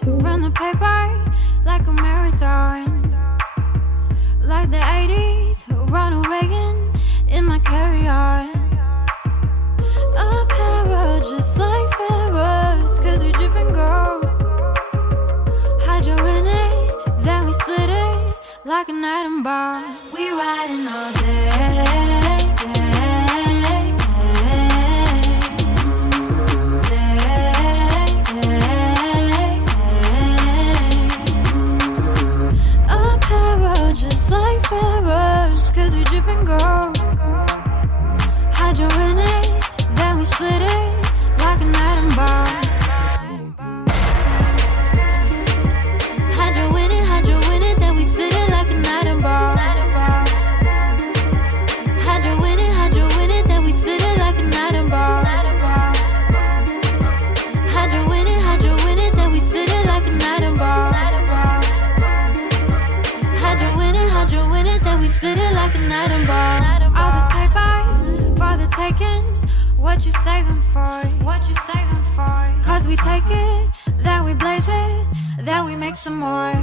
faces, run the paper like a marathon. Like the 80s, Ronald Reagan in my carry-on. Apparel just like Pharaohs, cause we drippin' gold. Hydro in it, then we split it like an atom bomb. We riding all day. Just like Pharaohs, cause we drippin' gold. Hydro in it, then we split it like an atom bomb. Hydro in it, then we split it like an atom bomb. Hydro in it, then we split it like an atom bomb. Hydro in it, then we split it like an atom bomb. Hydro in it, then we split it like an atom bomb. All these papers for the taking. What you saving for? What you saving for? Cause we take it, then we blaze it, then we make some more.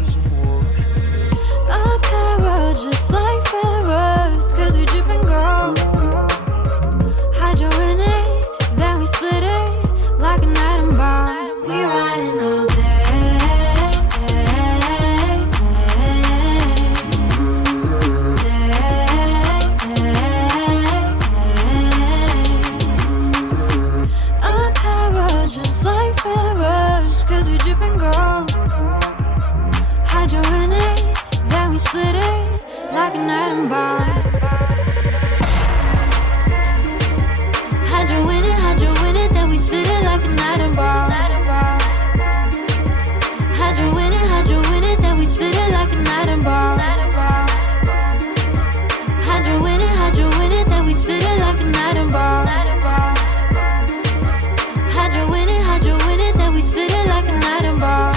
Apparel just like Pharaohs, cause we drippin' gold. Hydro in it, then we split it like an atom bomb. We riding all day. Cause we drippin' gold. Hydro in it, then we split it like an atom bomb. Hydro in it, then we split it like an atom bomb. Hydro in it, then we split it like an atom bomb. Hydro in it, then we split it like an atom bomb. Hydro in it, then we split it like an atom bomb.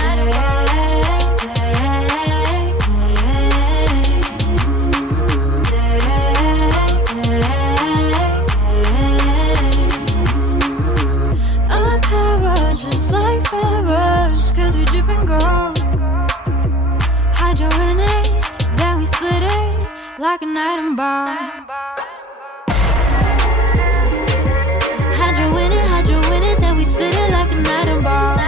Apparel just like Pharaohs, cause we drippin' gold. Hydro in it, then we split it like an atom bomb. Hydro in it, then we split it like an atom bomb.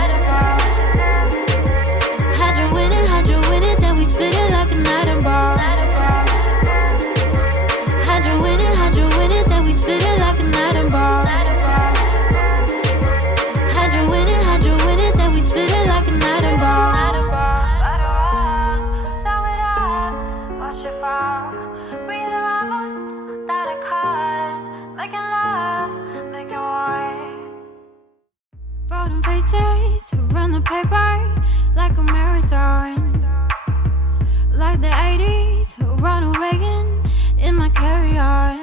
Hydro in it, then we split it like an atom bomb. Hydro in it, then we split it like an atom bomb. Hydro in it, then we split it like an atom bomb. Watch it fall. We the rebels that it caused, making love, making war. Folding faces, run the paper like a marathon. Like the 80s, Ronald Reagan in my carry-on.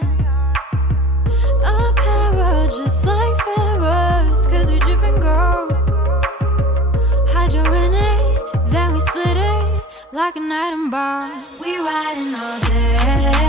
Apparel just like Pharaohs, cause we drippin' gold. Hydro in it, then we split it like an atom bomb. We riding all day.